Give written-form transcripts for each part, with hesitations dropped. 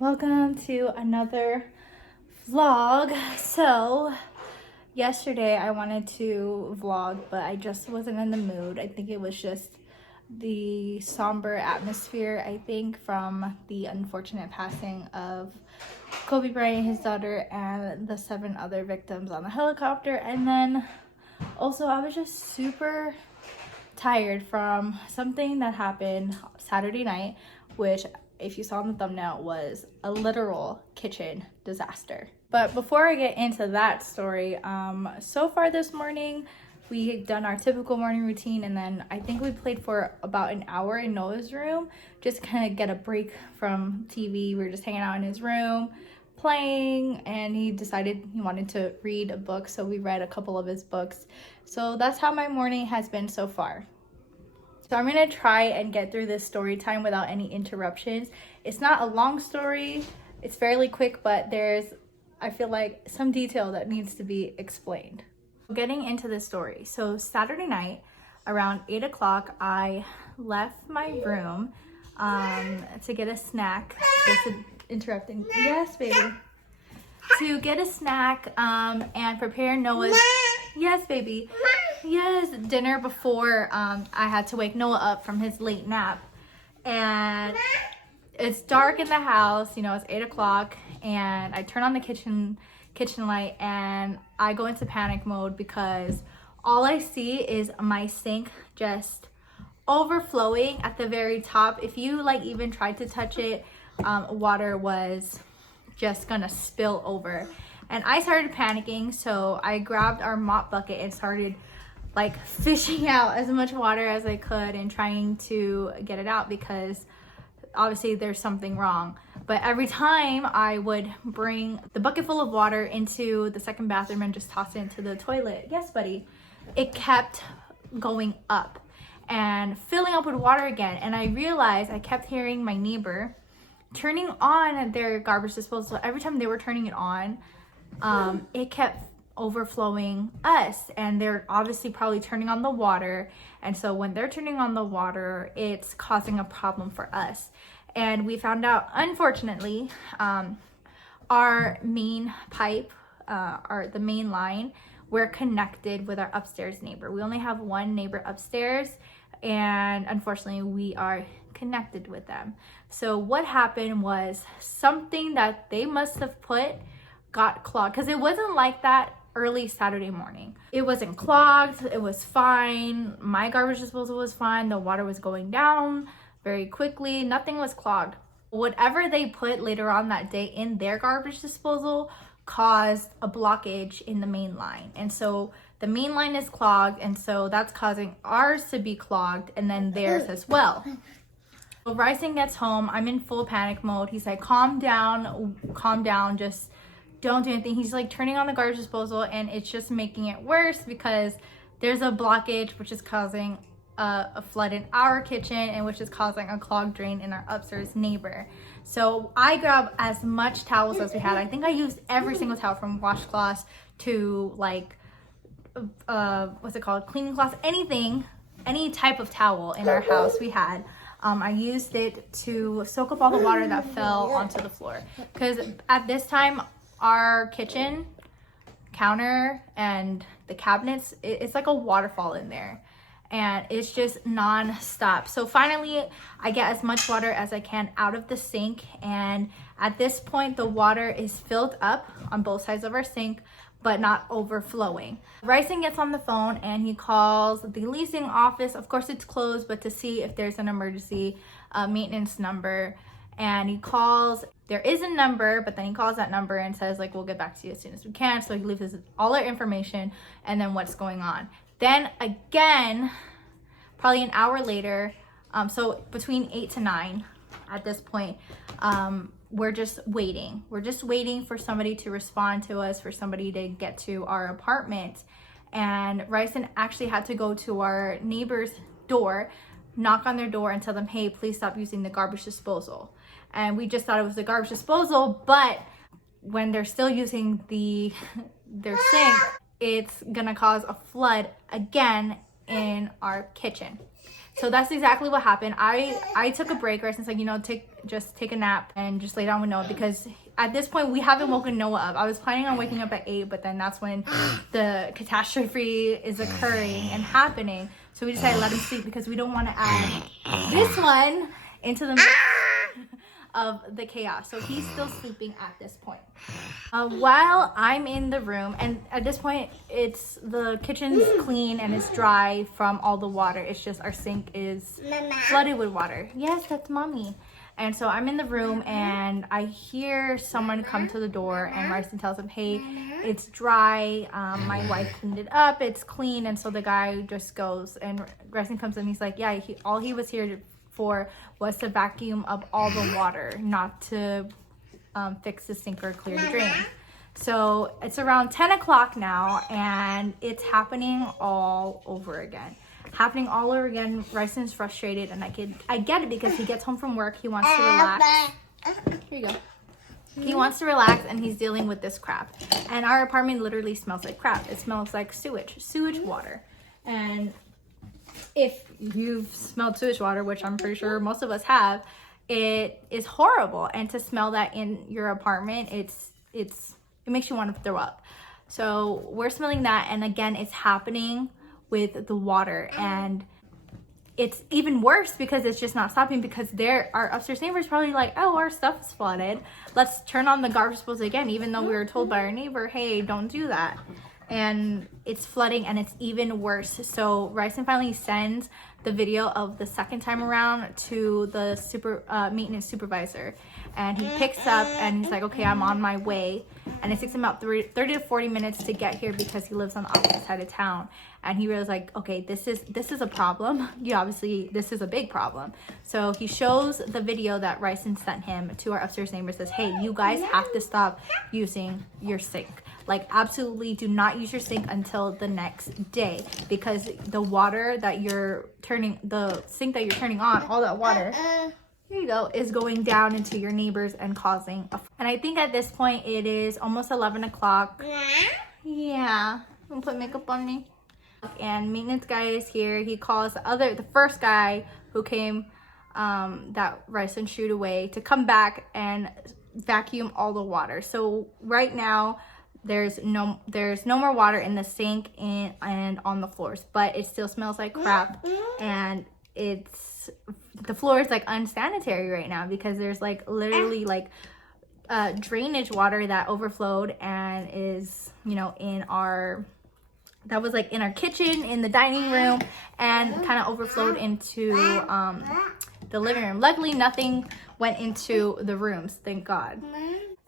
Welcome to another vlog. So yesterday I wanted to vlog, but I just wasn't in the mood. I think it was just the somber atmosphere, I think, from the unfortunate passing of Kobe Bryant, his daughter, and the 7 other victims on the helicopter. And then also I was just super tired from something that happened Saturday night, which, if you saw in the thumbnail, was a literal kitchen disaster. But before I get into that story, so far this morning we had done our typical morning routine, and then I think we played for about an hour in Noah's room, just kind of get a break from TV. We were just hanging out in his room playing, and he decided he wanted to read a book, so we read a couple of his books. So that's how my morning has been so far. So I'm gonna try and get through this story time without any interruptions. It's not a long story, it's fairly quick, but there's, I feel like, some detail that needs to be explained. Getting into the story. So Saturday night, around 8 o'clock, I left my room to get a snack. Just interrupting. Yes, baby. To get a snack and prepare Noah's. Yes, baby. Yes, dinner before I had to wake Noah up from his late nap. And it's dark in the house, you know, it's 8 o'clock, and I turn on the kitchen light and I go into panic mode because all I see is my sink just overflowing at the very top. If you like even tried to touch it, water was just gonna spill over. And I started panicking, so I grabbed our mop bucket and started like fishing out as much water as I could and trying to get it out, because obviously there's something wrong. But every time I would bring the bucket full of water into the second bathroom and just toss it into the toilet, yes buddy, it kept going up and filling up with water again. And I realized I kept hearing my neighbor turning on their garbage disposal. Every time they were turning it on, it kept overflowing us, and they're obviously probably turning on the water, and so when they're turning on the water, it's causing a problem for us. And we found out, unfortunately, our main pipe, the main line, we're connected with our upstairs neighbor. We only have one neighbor upstairs, and unfortunately we are connected with them. So what happened was something that they must have put got clogged, because it wasn't like that early Saturday morning. It wasn't clogged, it was fine. My garbage disposal was fine. The water was going down very quickly. Nothing was clogged. Whatever they put later on that day in their garbage disposal caused a blockage in the main line. And so the main line is clogged, and so that's causing ours to be clogged, and then theirs as well. So Ryson gets home. I'm in full panic mode. He's like, calm down, just don't do anything. He's like turning on the garbage disposal, and it's just making it worse because there's a blockage which is causing a flood in our kitchen, and which is causing a clogged drain in our upstairs neighbor. So I grabbed as much towels as we had. I think I used every single towel, from washcloths to like what's it called, cleaning cloths, anything, any type of towel in our house we had. I used it to soak up all the water that fell onto the floor, because at this time our kitchen counter and the cabinets, it's like a waterfall in there, and it's just non-stop. So finally I get as much water as I can out of the sink, and at this point the water is filled up on both sides of our sink but not overflowing. Ryson gets on the phone and he calls the leasing office. Of course it's closed, but to see if there's an emergency maintenance number. And he calls, there is a number, but then he calls that number and says like, we'll get back to you as soon as we can. So he leaves us all our information and then what's going on. Then again, probably an hour later, so between 8 to 9 at this point, we're just waiting. We're just waiting for somebody to respond to us, for somebody to get to our apartment. And Ryson actually had to go to our neighbor's door, knock on their door and tell them, hey, please stop using the garbage disposal. And we just thought it was the garbage disposal, but when they're still using their sink, it's gonna cause a flood again in our kitchen. So that's exactly what happened. I took a break, right? Since like, you know, just take a nap and just lay down with Noah, because at this point we haven't woken Noah up. I was planning on waking up at 8, but then that's when the catastrophe is occurring and happening. So we decided to let him sleep because we don't want to add this one into the mix of the chaos. So he's still sleeping at this point. While I'm in the room, and at this point it's the kitchen's clean and it's dry from all the water. It's just our sink is flooded with water. Yes, that's mommy. And so I'm in the room and I hear someone come to the door, and Ryson tells him, hey, it's dry. My wife cleaned it up. It's clean. And so the guy just goes, and Ryson comes in. He's like, yeah, all he was here for was to vacuum up all the water, not to fix the sink or clear the drain. So it's around 10 o'clock now, and it's happening all over again. Ryson's frustrated, and I get it, because he gets home from work, he wants to relax. Here you go. He wants to relax, and he's dealing with this crap. And our apartment literally smells like crap. It smells like sewage water. And if you've smelled sewage water, which I'm pretty sure most of us have, it is horrible. And to smell that in your apartment, it makes you want to throw up. So we're smelling that, and again, it's happening with the water, and it's even worse because it's just not stopping, because our upstairs neighbor is probably like, oh, our stuff is flooded, let's turn on the garbage disposal again, even though we were told by our neighbor, hey, don't do that. And it's flooding, and it's even worse. So Ryson finally sends the video of the second time around to the maintenance supervisor, and he picks up and he's like, okay, I'm on my way. And it takes him about 30 to 40 minutes to get here, because he lives on the opposite side of town. And he was like, okay, this is a problem. Obviously this is a big problem. So he shows the video that Ryson sent him to our upstairs neighbor, says, hey, you guys have to stop using your sink. Like, absolutely do not use your sink until the next day, because the water that the sink that you're turning on, all that water, here you go, is going down into your neighbors and causing and I think at this point it is almost 11 o'clock. Yeah, don't put makeup on me. And maintenance guy is here. He calls the first guy who came, that Ryson shooed away, to come back and vacuum all the water. So right now there's no more water in the sink and on the floors, but it still smells like crap, and the floor is like unsanitary right now, because there's like literally like drainage water that overflowed and is, you know, in our kitchen, in the dining room, and kind of overflowed into the living room. Luckily nothing went into the rooms, thank God.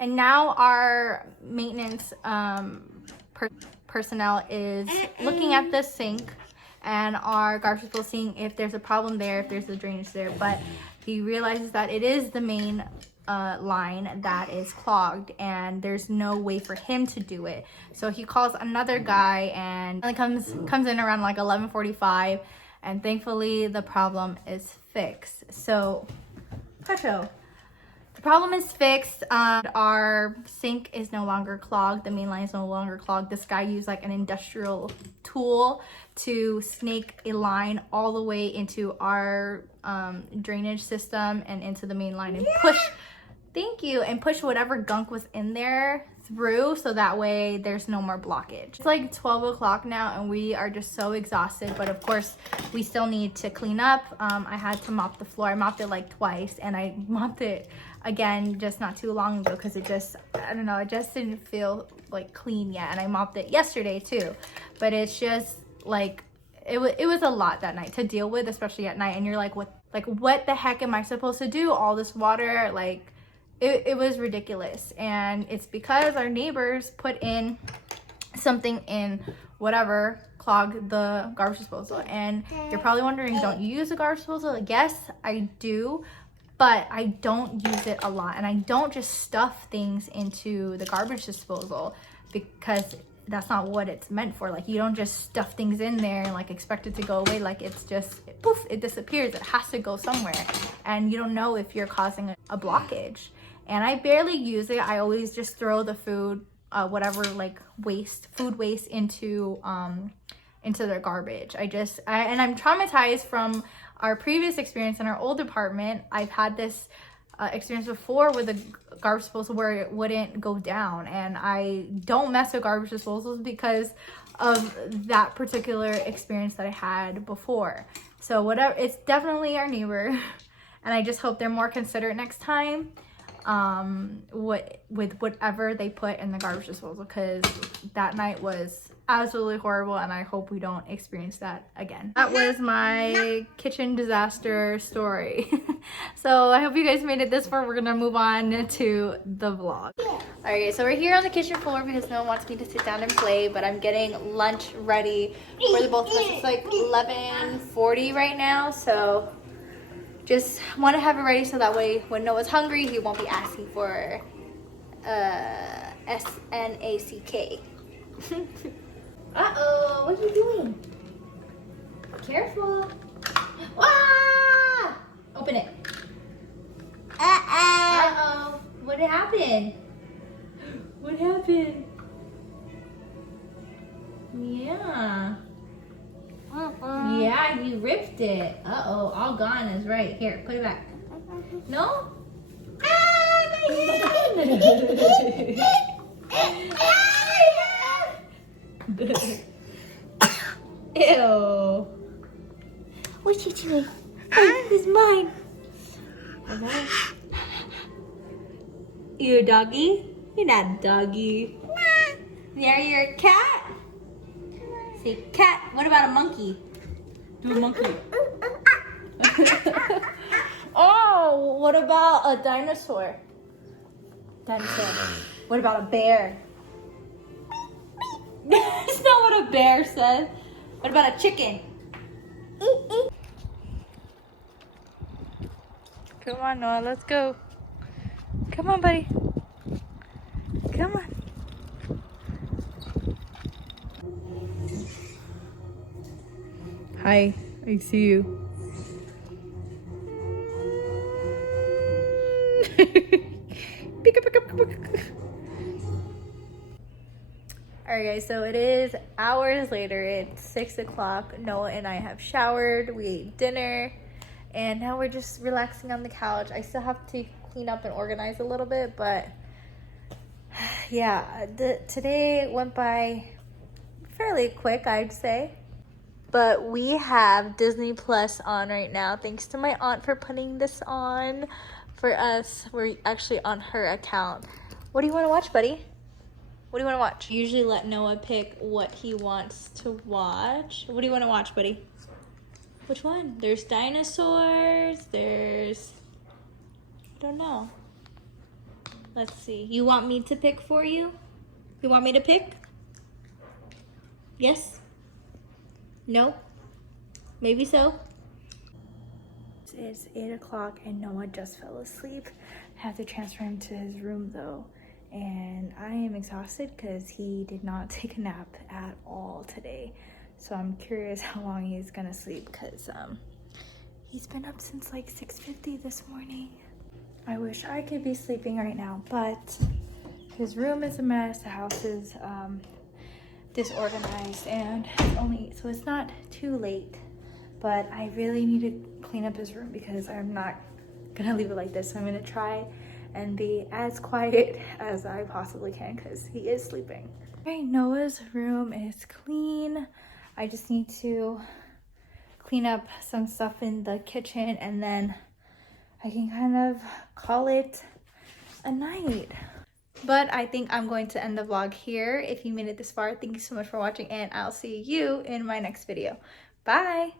And now our maintenance personnel is looking at the sink and our garbage disposal, seeing if there's a problem there, if there's a drainage there. But he realizes that it is the main line that is clogged, and there's no way for him to do it. So he calls another guy, and it comes in around like 11:45, and thankfully the problem is fixed. So, Pacho. The problem is fixed. Our sink is no longer clogged. The main line is no longer clogged. This guy used like an industrial tool to snake a line all the way into our drainage system and into the main line, and push whatever gunk was in there through, so that way there's no more blockage. It's like 12 o'clock now, and we are just so exhausted, but of course we still need to clean up. I had to mop the floor. I mopped it like twice, and I mopped it again just not too long ago, because it just didn't feel like clean yet. And I mopped it yesterday too, but it's just like it was a lot that night to deal with, especially at night. And you're like, what the heck am I supposed to do? All this water, like it was ridiculous. And it's because our neighbors put in something in whatever clogged the garbage disposal. And you're probably wondering, don't you use a garbage disposal? Yes, I do, but I don't use it a lot. And I don't just stuff things into the garbage disposal, because that's not what it's meant for. Like, you don't just stuff things in there and like expect it to go away. Like, it's just poof, it disappears. It has to go somewhere, and you don't know if you're causing a blockage. And I barely use it. I always just throw the food, whatever like food waste into into their garbage. And I'm traumatized from our previous experience in our old apartment. I've had this experience before with a garbage disposal where it wouldn't go down, and I don't mess with garbage disposals because of that particular experience that I had before. So whatever, it's definitely our neighbor, and I just hope they're more considerate next time with whatever they put in the garbage disposal, because that night was absolutely horrible, and I hope we don't experience that again. That was my kitchen disaster story. So I hope you guys made it this far. We're gonna move on to the vlog. Alright, so we're here on the kitchen floor because no one wants me to sit down and play, but I'm getting lunch ready for the both of us. It's like 11:40 right now, so just want to have it ready so that way when Noah's hungry, he won't be asking for snack. Uh-oh, what are you doing? Careful. Ah! Open it. Uh-oh. What happened? What happened? Yeah. Yeah, you ripped it. Uh-oh, all gone is right. Here, put it back. No? Ah, my hand! Ew. What's you doing? Hey, this is mine. You a doggy? You're not a doggy. Yeah, you're a cat? Say cat. What about a monkey? Do a monkey. Oh, what about a dinosaur? Dinosaur. What about a bear? That's not what a bear says. What about a chicken? Come on, Noah, let's go. Come on, buddy. Come on. Hi, I see you. Alright guys, so it is hours later. It's 6 o'clock. Noah and I have showered, we ate dinner, and now we're just relaxing on the couch. I still have to clean up and organize a little bit, but yeah, today went by fairly quick, I'd say. But we have Disney Plus on right now. Thanks to my aunt for putting this on for us. We're actually on her account. What do you want to watch, buddy? What do you want to watch? I usually let Noah pick what he wants to watch. What do you want to watch, buddy? Which one? There's dinosaurs. There's... I don't know. Let's see. You want me to pick for you? You want me to pick? Yes? No? Maybe so? It's 8 o'clock and Noah just fell asleep. I have to transfer him to his room though. And I am exhausted because he did not take a nap at all today. So I'm curious how long he's gonna sleep because he's been up since like 6:50 this morning. I wish I could be sleeping right now, but his room is a mess. The house is disorganized, and so it's not too late, but I really need to clean up his room because I'm not gonna leave it like this. So I'm gonna try and be as quiet as I possibly can because he is sleeping. Okay, Noah's room is clean. I just need to clean up some stuff in the kitchen and then I can kind of call it a night. But I think I'm going to end the vlog here. If you made it this far, thank you so much for watching, and I'll see you in my next video. Bye!